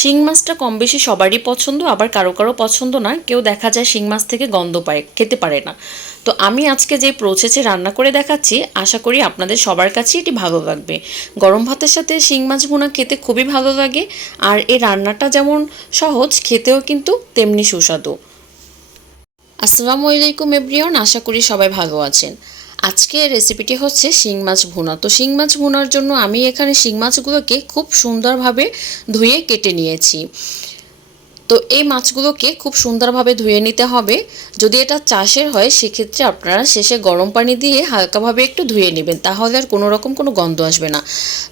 শিং মাছটা কম বেশি সবারই পছন্দ, আবার কারও কারও পছন্দ না। কেউ দেখা যায় শিং মাছ থেকে গন্ধ পায়, খেতে পারে না। তো আমি আজকে যে প্রসেসে রান্না করে দেখাচ্ছি, আশা করি আপনাদের সবার কাছে এটি ভালো লাগবে। গরম ভাতের সাথে শিং মাছ ভুনা খেতে খুবই ভালো লাগে, আর এই রান্নাটা যেমন সহজ, খেতেও কিন্তু তেমনি সুস্বাদু। আসসালামু আলাইকুম এভরিওয়ান আশা করি সবাই ভালো আছেন। আজকে রেসিপিটি হচ্ছে শিং মাছ ভুনা। তো শিং মাছ ভুনার জন্য আমি এখানে শিং মাছগুলোকে খুব সুন্দরভাবে ধুয়ে কেটে নিয়েছি। তো এই মাছগুলোকে খুব সুন্দরভাবে ধুয়ে নিতে হবে। যদি এটা চাষের হয়, সেক্ষেত্রে আপনারা শেষে গরম পানি দিয়ে হালকাভাবে একটু ধুয়ে নেবেন। তাহলে আর কোনো রকম কোনো গন্ধ আসবে না।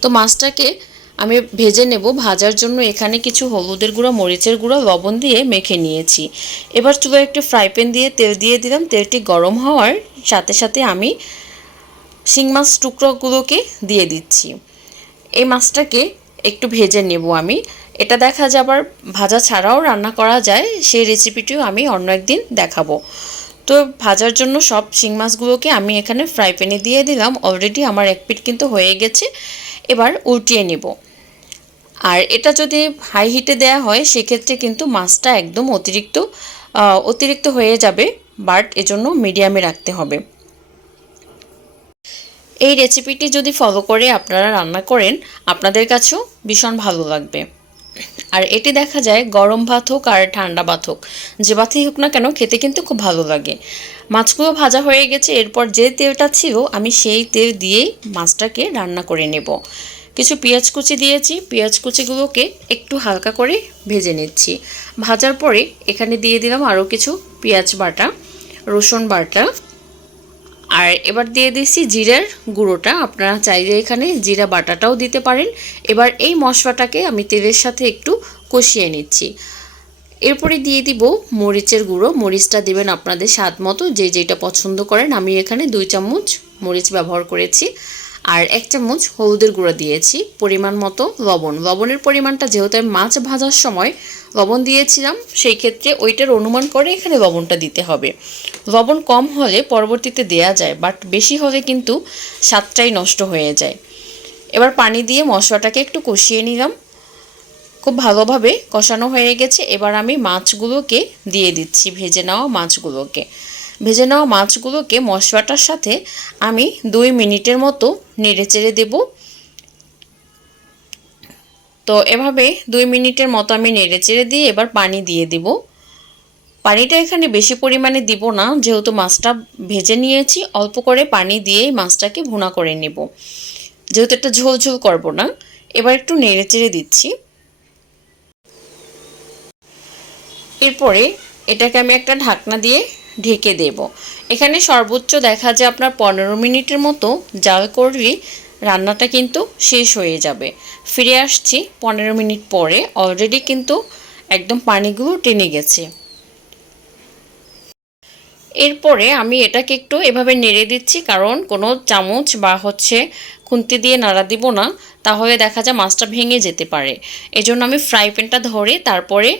তো মাছটাকে আমি ভেজে নেব, ভাজার জন্য এখানে কিছু হলুদের গুঁড়ো, মরিচের গুঁড়ো, লবণ দিয়ে মেখে নিয়েছি। এবার চুলায় একটি ফ্রাই প্যান দিয়ে তেল দিয়ে দিলাম। তেলটি গরম হওয়ার সাথে সাথে আমি শিং মাছ টুকরোগুলোকে দিয়ে দিচ্ছি। এই মাছটাকে একটু ভেজে নেব আমি। এটা দেখা যায় আবার ভাজা ছাড়াও রান্না করা যায়, সেই রেসিপিটিও আমি অন্য একদিন দেখাবো। তো ভাজার জন্য সব শিং মাছগুলোকে আমি এখানে ফ্রাই প্যানে দিয়ে দিলাম। অলরেডি আমার এক পিট কিন্তু হয়ে গেছে। এবার উল্টিয়ে নেব। আর এটা যদি হাই হিটে দেয়া হয়, সেক্ষেত্রে কিন্তু মাছটা একদম অতিরিক্ত অতিরিক্ত হয়ে যাবে বাট এজন্য মিডিয়ামে রাখতে হবে। এই রেসিপিটি যদি ফলো করে আপনারা রান্না করেন, আপনাদের কাছেও ভীষণ ভালো লাগবে। আর এটি দেখা যায় গরম ভাত হোক আর ঠান্ডা ভাত হোক। যে ভাতই হোক না কেন খেতে কিন্তু খুব ভালো লাগে। মাছগুলো ভাজা হয়ে গেছে, এরপর যে তেলটা ছিল আমি সেই তেল দিয়েই মাছটাকে রান্না করে নেব। কিছু পেঁয়াজ কুচি দিয়েছি, পেঁয়াজ কুচিগুলোকে একটু হালকা করে ভেজে নিচ্ছি। ভাজার পরে এখানে দিয়ে দিলাম আরও কিছু পেঁয়াজ বাটা, রসুন বাটা আর এবার দিয়ে দিচ্ছি জিরার গুঁড়োটা। আপনারা চাইলে এখানে জিরা বাটাটাও দিতে পারেন। এবার এই মশলাটাকে আমি তেলের সাথে একটু কষিয়ে নিচ্ছি। এরপরে দিয়ে দিব মরিচের গুঁড়ো। মরিচটা দেবেন আপনাদের স্বাদ মতো। যে যেটা পছন্দ করেন। আমি এখানে দুই চামচ মরিচ ব্যবহার করেছি। আর এক চামচ হলুদের গুঁড়ো দিয়েছি, পরিমাণ মতো লবণ। লবণের পরিমাণটা যেহেতু আমি মাছ ভাজার সময় লবণ দিয়েছিলাম, সেই ক্ষেত্রে ওইটার অনুমান করে এখানে লবণটা দিতে হবে। লবণ কম হলে পরবর্তীতে দেয়া যায় বাট বেশি হলে কিন্তু স্বাদটাই নষ্ট হয়ে যায়। এবার পানি দিয়ে মশলাটাকে একটু কষিয়ে নিলাম। খুব ভালোভাবে কষানো হয়ে গেছে। এবার আমি মাছগুলোকে দিয়ে দিচ্ছি, ভেজে নেওয়া মাছগুলোকে। ভেজে নেওয়া মাছগুলোকে মশলাটার সাথে আমি দুই মিনিটের মতো নেড়ে চেড়ে দেবো। তো এভাবে দুই মিনিটের মতো আমি নেড়ে চেড়ে দিয়ে এবার পানি দিয়ে দিব। পানিটা এখানে বেশি পরিমাণে দিব না, যেহেতু মাছটা ভেজে নিয়েছি, অল্প করে পানি দিয়েই মাছটাকে ভুনা করে নেব। যেহেতু একটা ঝোল ঝোল করব না, এবার একটু নেড়ে চেড়ে দিচ্ছি। এরপরে এটাকে আমি একটা ঢাকনা দিয়ে ঢেকে দেব। এখানে সর্বোচ্চ দেখা যায় আপনার পনেরো মিনিটের মতো জাল করলে রান্নাটা কিন্তু শেষ হয়ে যাবে। ফিরে আসছি পনেরো মিনিট পরে অলরেডি কিন্তু একদম পানিগুলো টেনে গেছে। এরপরে আমি এটাকে একটু এভাবে নেড়ে দিচ্ছি, কারণ কোনো চামচ বা হচ্ছে খুন্তি দিয়ে নাড়া দিব না, তাহলে দেখা যায় মাছটা ভেঙে যেতে পারে। এজন্য আমি ফ্রাই প্যানটা ধরে তারপরে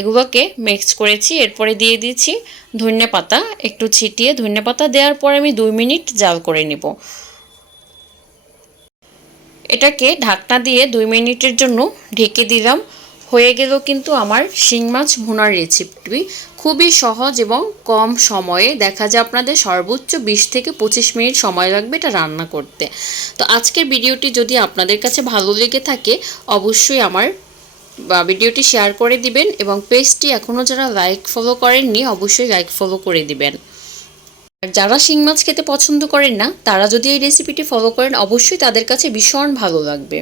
এগুলোকে মিক্স করেছি, এরপরে দিয়ে দিয়েছি ধনে পাতা। একটু ছিটিয়ে ধনে পাতা দেওয়ার পর আমি দুই মিনিট জাল করে নেব। এটাকে ঢাকনা দিয়ে দুই মিনিটের জন্য ঢেকে দিলাম। হয়ে গেল কিন্তু আমার শিং মাছ ভুনার রেসিপিটি খুবই সহজ এবং কম সময়ে, দেখা যায় আপনাদের সর্বোচ্চ বিশ থেকে পঁচিশ মিনিট সময় লাগবে এটা রান্না করতে। তো আজকের ভিডিওটি যদি আপনাদের কাছে ভালো লেগে থাকে, অবশ্যই আমার বা ভিডিওটি শেয়ার করে দিবেন এবং পেজটি এখনও যারা লাইক ফলো করেননি, অবশ্যই লাইক ফলো করে দিবেন। আর যারা শিং মাছ খেতে পছন্দ করেন না, তারা যদি এই রেসিপিটি ফলো করেন, অবশ্যই তাদের কাছে ভীষণ ভালো লাগবে।